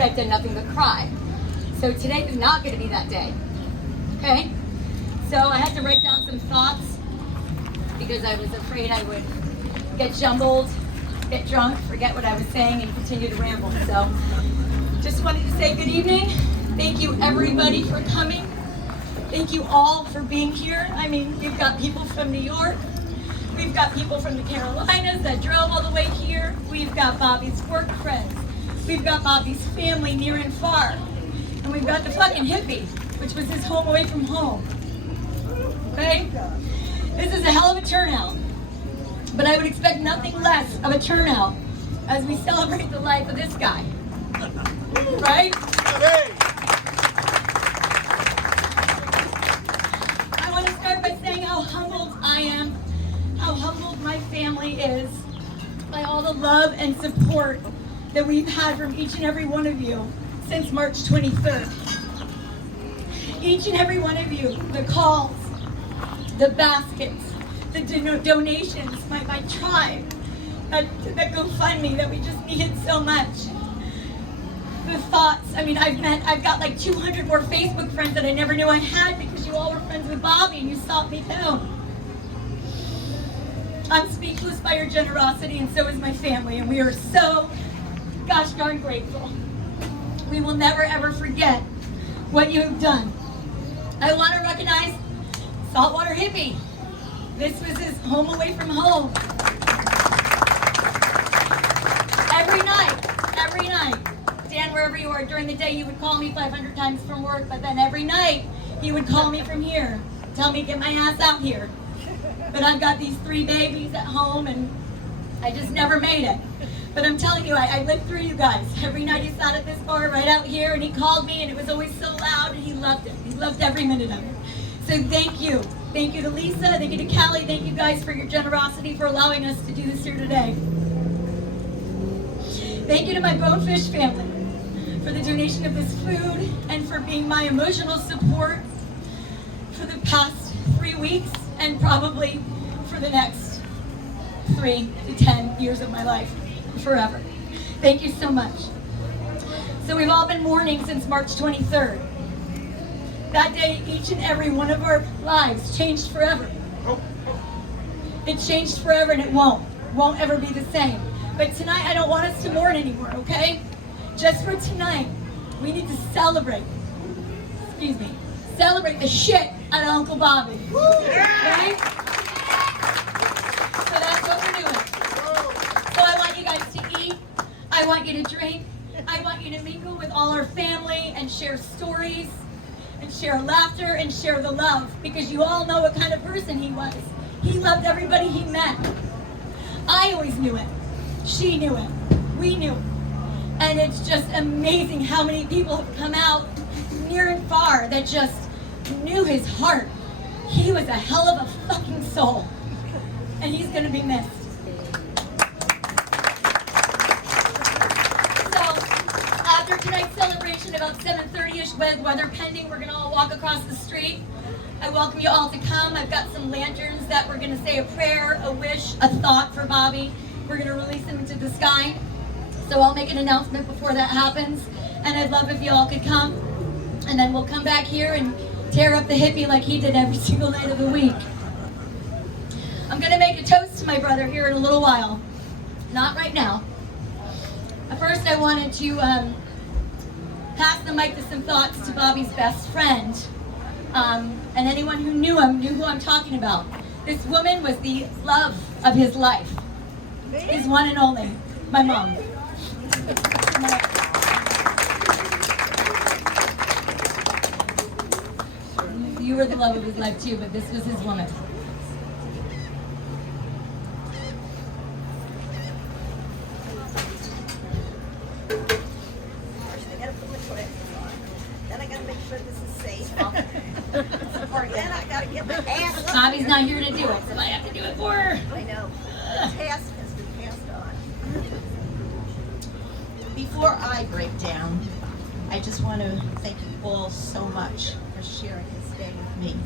report, I've done nothing but cry. So today is not going to be that day. Okay? So I had to write down some thoughts because I was afraid I would get jumbled, get drunk, forget what I was saying, and continue to ramble. So just wanted to say good evening. Thank you everybody for coming. Thank you all for being here. I mean, we've got people from New York. We've got people from the Carolinas that drove all the way here. We've got Bobby's work friends. We've got Bobby's family near and far. And we've got the fucking hippie, which was his home away from home. Okay? This is a hell of a turnout. But I would expect nothing less of a turnout as we celebrate the life of this guy. Right? I want to start by saying how humbled I am, how humbled my family is by all the love and support that we've had from each and every one of you since March 23rd. Each and every one of you, the calls, the baskets, the donations, my tribe, that GoFundMe that we just needed so much. The thoughts, I mean, I've got like 200 more Facebook friends that I never knew I had because you all were friends with Bobby and you sought me down. I'm speechless by your generosity, and so is my family, and we are so gosh darn grateful. We will never ever forget what you have done. I want to recognize Saltwater Hippie. This was his home away from home. Every night, Dan, wherever you are, during the day you would call me 500 times from work, but then every night he would call me from here, tell me to get my ass out here. But I've got these 3 babies at home and I just never made it. But I'm telling you, I lived through you guys. Every night he sat at this bar right out here and he called me and it was always so loud and he loved it. He loved every minute of it. So thank you. Thank you to Lisa, thank you to Callie, thank you guys for your generosity for allowing us to do this here today. Thank you to my Bonefish family for the donation of this food and for being my emotional support for the past 3 weeks and probably for the next 3 to 10 years of my life, forever. Thank you so much. So we've all been mourning since March 23rd. That day, each and every one of our lives changed forever. It changed forever and it won't ever be the same. But tonight, I don't want us to mourn anymore, okay? Just for tonight, we need to celebrate, celebrate the shit out of Uncle Bobby, right? So that's what we're doing. So I want you guys to eat, I want you to drink, I want you to mingle with all our family and share stories, and share laughter and share the love, because you all know what kind of person he was. He loved everybody he met. I always knew it. She knew it. We knew it. And it's just amazing how many people have come out near and far that just knew his heart. He was a hell of a fucking soul. And he's gonna be missed. After tonight's celebration, about 7:30ish, weather pending, we're gonna all walk across the street. I welcome you all to come. I've got some lanterns that we're gonna say a prayer, a wish, a thought for Bobby. We're gonna release him into the sky. So I'll make an announcement before that happens. And I'd love if you all could come. And then we'll come back here and tear up the hippie like he did every single night of the week. I'm gonna make a toast to my brother here in a little while. Not right now. First, I wanted to pass the mic to some thoughts to Bobby's best friend. And anyone who knew him knew who I'm talking about. This woman was the love of his life. His one and only, my mom. You were the love of his life too, but this was his woman. Bobby's not here to do it, so I have to do it for her. I know. The task has been passed on. Before I break down, I just want to thank you all so much for sharing this day with me.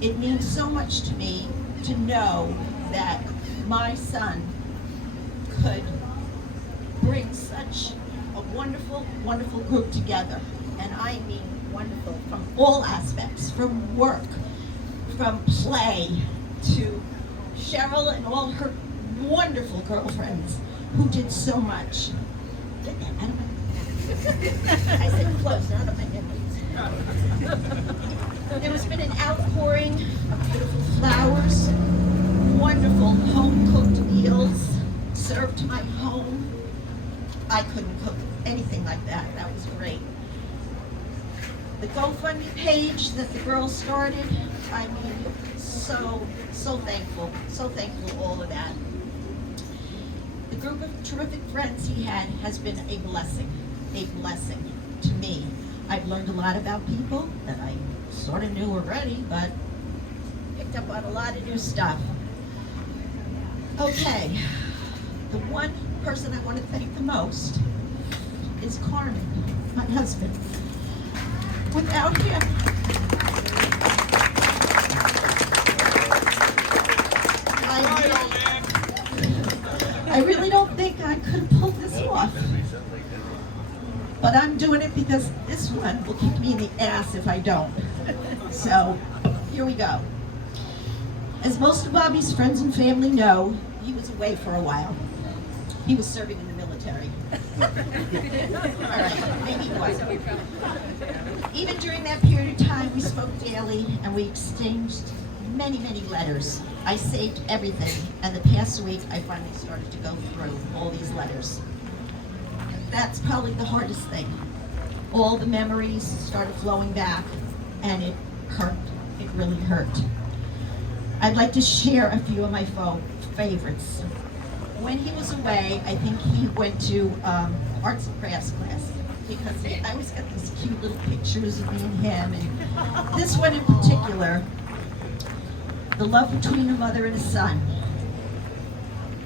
It means so much to me to know that my son could bring such a wonderful, wonderful group together. And I mean wonderful from all aspects, from work, from play, to Cheryl and all her wonderful girlfriends who did so much. Get that out of my I said close, not on my head. There has been an outpouring of beautiful flowers, wonderful home-cooked meals served to my home. I couldn't cook anything like that. That was great. The GoFundMe page that the girls started, I mean, so thankful for all of that. The group of terrific friends he had has been a blessing to me. I've learned a lot about people that I sort of knew already, but picked up on a lot of new stuff. Okay, the one person I want to thank the most is Carmen, my husband. Without him, I really don't think I could have pulled this off. But I'm doing it because this one will kick me in the ass if I don't. So, here we go. As most of Bobby's friends and family know, he was away for a while. He was serving in the military. All right, maybe he wasn't. Even during that period of time, we spoke daily and we exchanged many, many letters. I saved everything, and the past week I finally started to go through all these letters. That's probably the hardest thing. All the memories started flowing back, and it hurt. It really hurt. I'd like to share a few of my favorites. When he was away, I think he went to arts and crafts class, because I always got these cute little pictures of me and him, and this one in particular, the love between a mother and a son.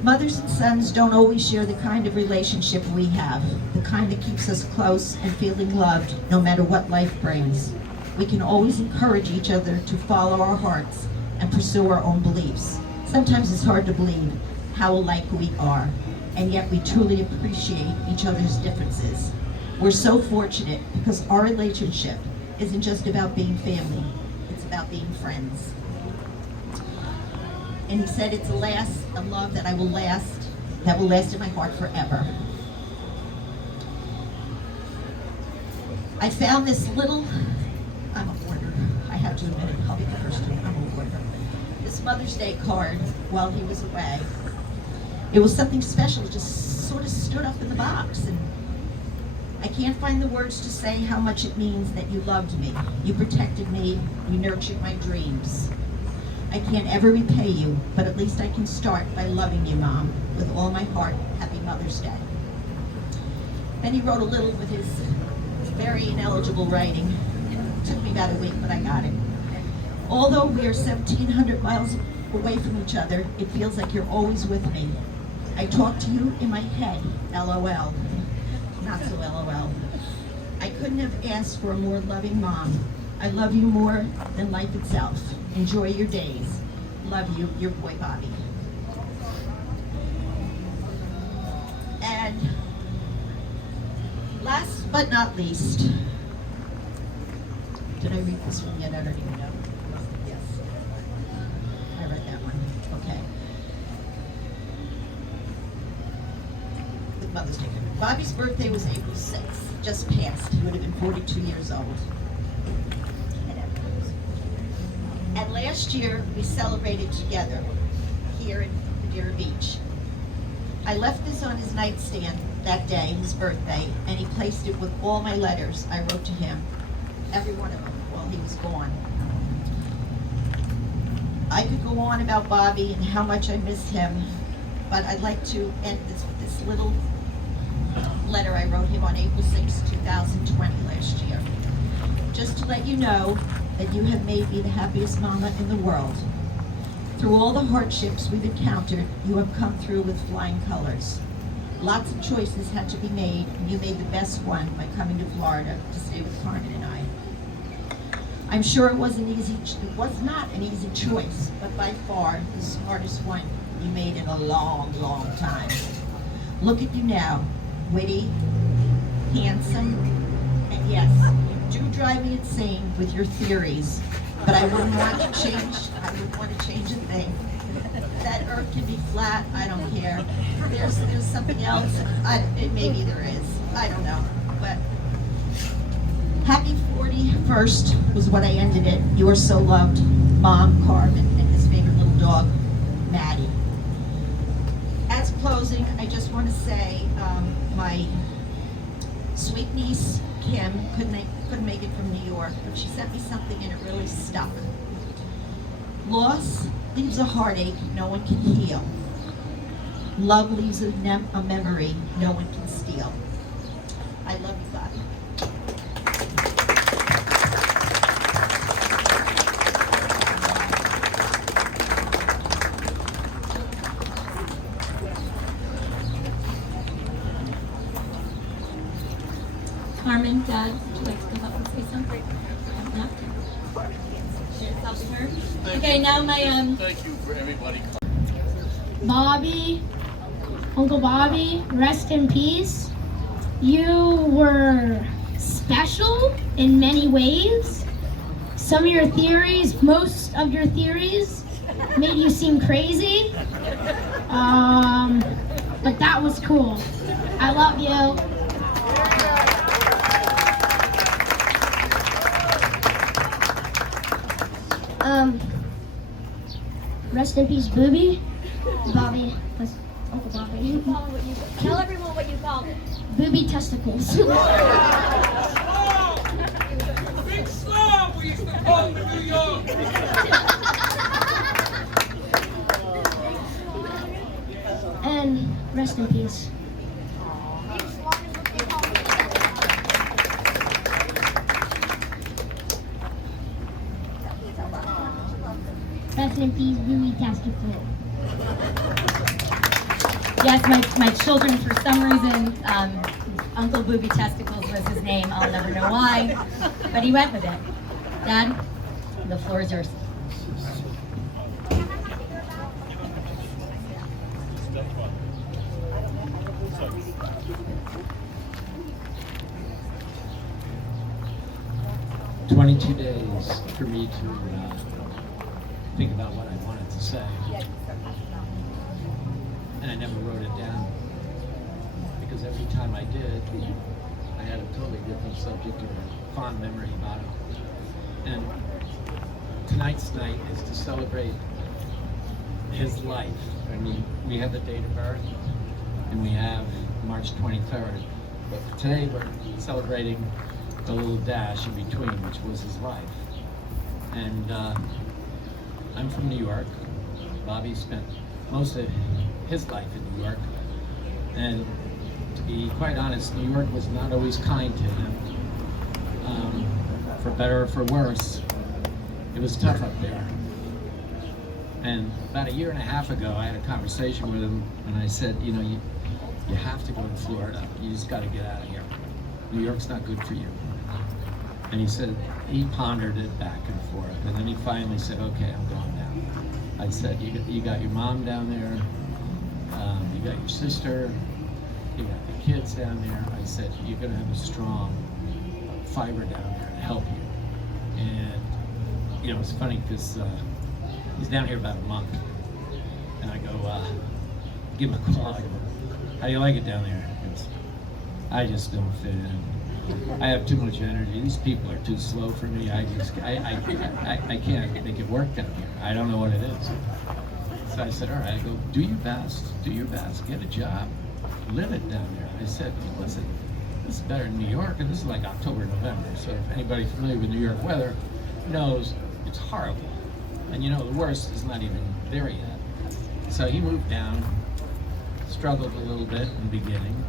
Mothers and sons don't always share the kind of relationship we have, the kind that keeps us close and feeling loved no matter what life brings. We can always encourage each other to follow our hearts and pursue our own beliefs. Sometimes it's hard to believe how alike we are, and yet we truly appreciate each other's differences. We're so fortunate because our relationship isn't just about being family, it's about being friends. And he said it's a love that will last in my heart forever. I found this little, I'm a hoarder, I have to admit it, I'll be the first one, I'm a hoarder. This Mother's Day card while he was away. It was something special, it just sort of stood up in the box, and I can't find the words to say how much it means that you loved me, you protected me, you nurtured my dreams. I can't ever repay you, but at least I can start by loving you, Mom, with all my heart. Happy Mother's Day. Then he wrote a little with his very ineligible writing. It took me about a week, but I got it. Although we are 1,700 miles away from each other, it feels like you're always with me. I talk to you in my head, LOL. Not so LOL. I couldn't have asked for a more loving mom. I love you more than life itself. Enjoy your days. Love you, your boy Bobby. And last but not least, did I read this one yet? I don't even know. Yes. I read that one. Okay. With Mother's Day. Bobby's birthday was April 6th, just passed. He would have been 42 years old. And last year, we celebrated together here in Madeira Beach. I left this on his nightstand that day, his birthday, and he placed it with all my letters I wrote to him, every one of them, while he was gone. I could go on about Bobby and how much I miss him, but I'd like to end this with this little letter I wrote him on April 6, 2020, last year. Just to let you know that you have made me the happiest mama in the world. Through all the hardships we've encountered, you have come through with flying colors. Lots of choices had to be made, and you made the best one by coming to Florida to stay with Carmen and I. I'm sure it was not an easy choice, but by far the smartest one you made in a long, long time. Look at you now, witty, handsome, and yes, you do drive me insane with your theories, but I wouldn't want to change, I wouldn't want to change a thing. That earth can be flat, I don't care. There's something else, maybe there is, I don't know, but happy 41st was what I ended it. You are so loved, Mom, Carmen, and his favorite little dog, Maddie. As closing, I just want to say my sweet niece, Kim, couldn't make it from New York, but she sent me something and it really stuck. Loss leaves a heartache no one can heal. Love leaves a memory no one can steal. I love you, Bobby. Carmen, Dad, would you like to come up and say something? No? Okay, now my Thank you for everybody. Bobby, Uncle Bobby, rest in peace. You were special in many ways. Some of your theories, most of your theories, made you seem crazy. But that was cool. I love you. Rest in peace, Booby. Bobby. Uncle Bobby. tell everyone what you called it. Booby testicles. Big Slob, we used to call him in New York. And rest in peace. Rest in peace, Booby testicle. Yes, my children, for some reason, Uncle Booby Testicles was his name. I'll never know why, but he went with it. Dad, the floor is yours. "22 days for me to think about what I wanted to say. And I never wrote it down, because every time I did, I had a totally different subject or a fond memory about it. And tonight's night is to celebrate his life. I mean, we have the date of birth, and we have March 23rd. But today we're celebrating the little dash in between, which was his life. And I'm from New York. Bobby spent most of his life in New York. And to be quite honest, New York was not always kind to him. For better or for worse, it was tough up there. And about a year and a half ago, I had a conversation with him, and I said, you know, you have to go to Florida. You just got to get out of here. New York's not good for you. And he said, he pondered it back and forth, and then he finally said, okay, I'm going down. I said, you got your mom down there, you got your sister, you got the kids down there. I said, you're gonna have a strong fiber down there to help you. And, you know, it's funny because he's down here about a month. And I go, give him a call. I go, how do you like it down there? He goes, I just don't fit in. I have too much energy. These people are too slow for me. I can't make it work down here. I don't know what it is. So I said, all right, I go, do your best, get a job, live it down there. I said, listen, this is better than New York, and this is like October, November. So if anybody familiar with New York weather knows it's horrible. And you know, the worst is not even there yet. So he moved down, struggled a little bit in the beginning,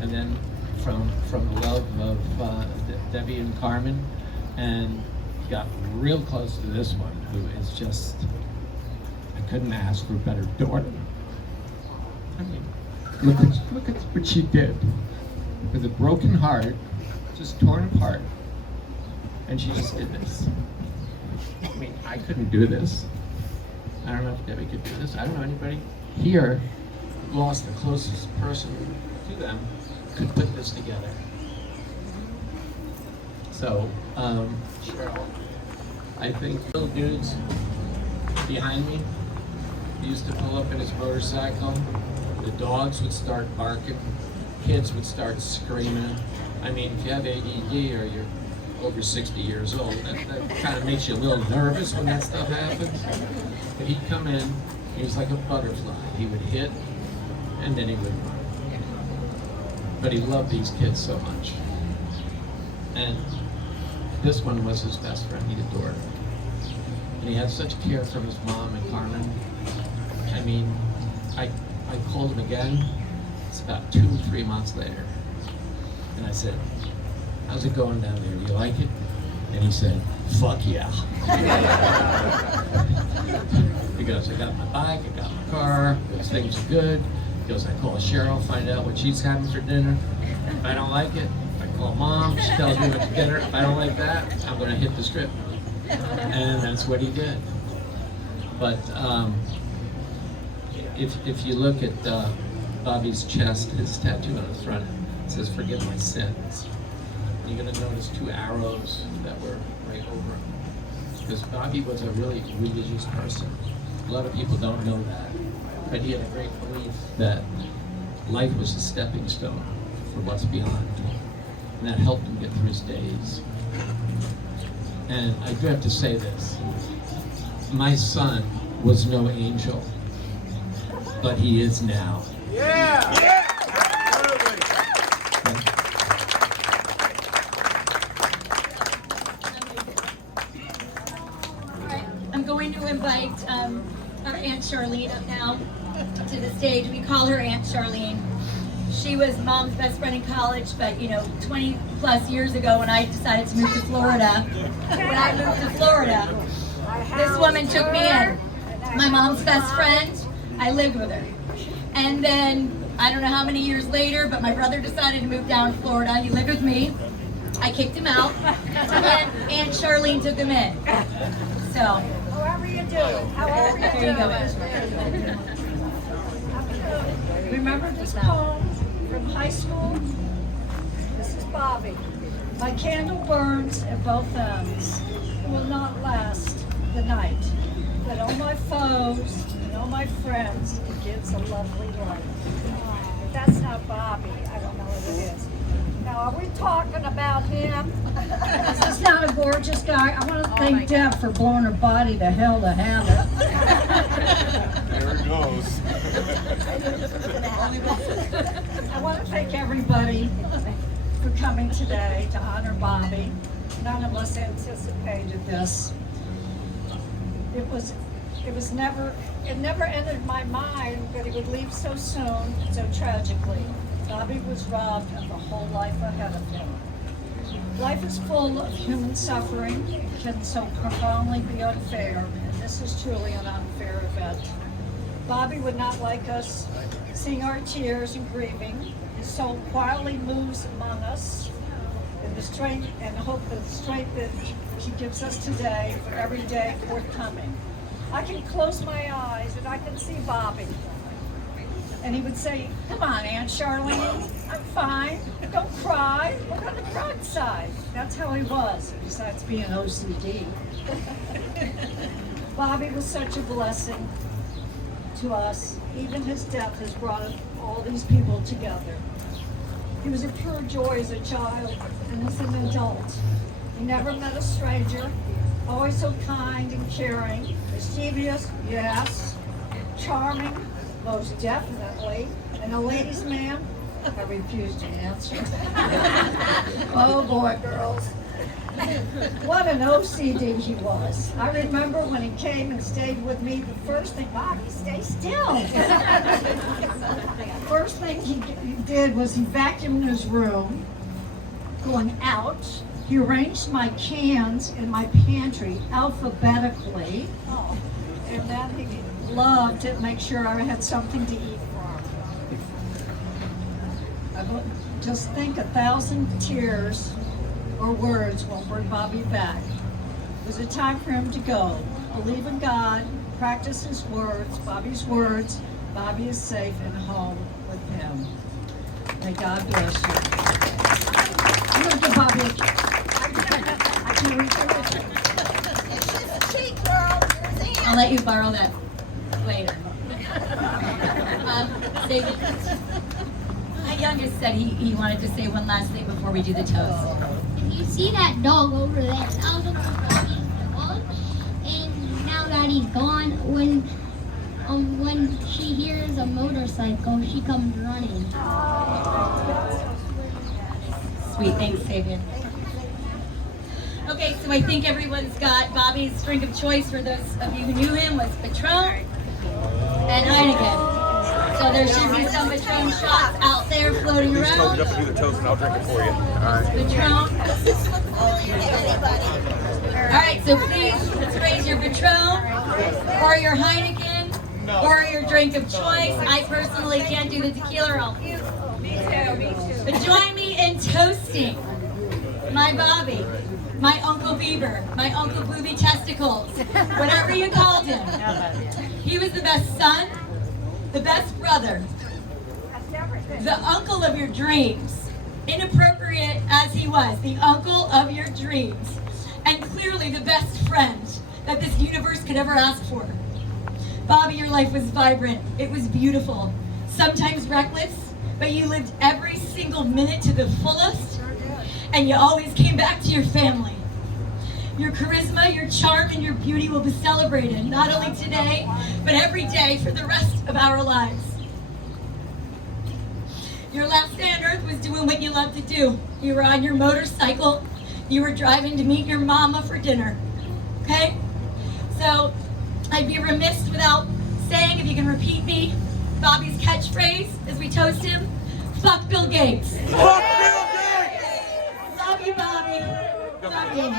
and then from the love of Debbie and Carmen, and got real close to this one, who is just, I couldn't ask for a better daughter. I mean, look at what she did. With a broken heart, just torn apart, and she just did this. I mean, I couldn't do this. I don't know if Debbie could do this. I don't know anybody here lost the closest person to them could put this together. So, Cheryl, I think little dudes behind me used to pull up in his motorcycle. The dogs would start barking. Kids would start screaming. I mean, if you have ADD or you're over 60 years old, that kind of makes you a little nervous when that stuff happens. But he'd come in, he was like a butterfly. He would hit, and then he would run. But he loved these kids so much. And this one was his best friend. He adored him. And he had such care from his mom and Carmen. I mean, I called him again. It's about 2-3 months later. And I said, how's it going down there? Do you like it? And he said, fuck yeah. He goes, I got my bike, I got my car, those things are good. He goes, I call Cheryl, find out what she's having for dinner. If I don't like it, I call Mom, she tells me what to get her. If I don't like that, I'm gonna hit the strip. And that's what he did. But if you look at Bobby's chest, his tattoo on the front, it says, forgive my sins. And you're gonna notice 2 arrows that were right over him. Because Bobby was a really religious person. A lot of people don't know that. But he had a great belief that life was a stepping stone for what's beyond. And that helped him get through his days. And I do have to say this. My son was no angel, but he is now. Yeah! Yeah! I'm going to invite our Aunt Charlene up now to the stage. We call her Aunt Charlene. She was Mom's best friend in college, but 20 plus years ago when I decided to move to Florida, this woman took me in. My mom's best friend, I lived with her. And then, I don't know how many years later, but my brother decided to move down to Florida. He lived with me. I kicked him out, and Aunt Charlene took him in. So, However you do it. However you do there you go. it. Remember this poem from high school? This is Bobby. My candle burns at both ends. It will not last the night. But all my foes and all my friends, it gives a lovely light. If that's not Bobby, I don't know what it is. Now, are we talking about him? Is this not a gorgeous guy? I want to thank Deb for blowing her body to hell to have it. There it goes. I want to thank everybody for coming today to honor Bobby. None of us anticipated this. It never entered my mind that he would leave so soon, so tragically. Bobby was robbed of a whole life ahead of him. Life is full of human suffering. It can so profoundly be unfair, and this is truly an unfair event. Bobby would not like us seeing our tears and grieving. His soul quietly moves among us in the strength and hope that the strength that he gives us today for every day forthcoming. I can close my eyes and I can see Bobby. And he would say, come on, Aunt Charlene, I'm fine. Don't cry. Look on the bright side. That's how he was, besides being OCD. Bobby was such a blessing to us. Even his death has brought all these people together. He was a pure joy as a child and as an adult. He never met a stranger. Always so kind and caring. Mischievous, yes. Charming, most definitely. And a ladies' man, I refuse to answer. Oh boy, girls. What an OCD he was. I remember when he came and stayed with me, the first thing, Bobby, stay still. First thing he did was he vacuumed his room, going out. He arranged my cans in my pantry alphabetically. And then he loved to make sure I had something to eat for him. I would just think 1,000 tears or words won't bring Bobby back. It was a time for him to go. Believe in God, practice his words, Bobby's words. Bobby is safe and home with him. May God bless you. I'm going to give Bobby a let you borrow that later. David, my youngest said he wanted to say one last thing before we do the toast. If you see that dog over there, that was Uncle Bobby's dog. And now that he's gone, when she hears a motorcycle, she comes running. Sweet, thanks, Fabian. Okay, so I think everyone's got Bobby's drink of choice. For those of you who knew him, was Patron and Heineken. So there should be some Patron shots out there floating Please tell me around. to do the toast and I'll drink it for you. All right. Patron. All right, so please, let's raise your Patron or your Heineken or your drink of choice. I personally can't do the tequila or I'll puke. Me too. But join me in toasting my Bobby, my Uncle Bieber, my Uncle Booby Testicles, whatever you called him. He was the best son, the best brother, the uncle of your dreams, inappropriate as he was, the uncle of your dreams, and clearly the best friend that this universe could ever ask for. Bobby, your life was vibrant. It was beautiful. Sometimes reckless, but you lived every single minute to the fullest, and you always came back to your family. Your charisma, your charm, and your beauty will be celebrated, not only today, but every day for the rest of our lives. Your last day on earth was doing what you loved to do. You were on your motorcycle. You were driving to meet your mama for dinner. Okay? So, I'd be remiss without saying, if you can repeat me, Bobby's catchphrase as we toast him: fuck Bill Gates. Fuck Bill Gates! Love you, Bobby. Love you.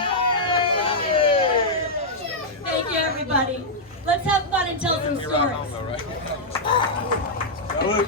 Thank you, everybody. Let's have fun and tell some You're right stories. home though, right? Salute.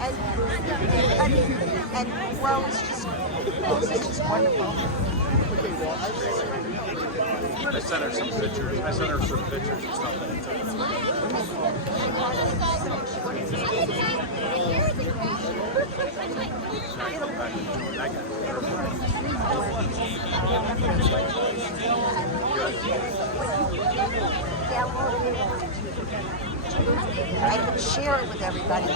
And well, it's just wonderful. I sent her some pictures. I sent her some pictures and stuff like that. I can share it with everybody.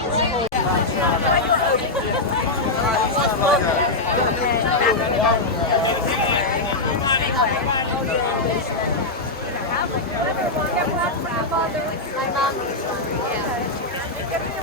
My mom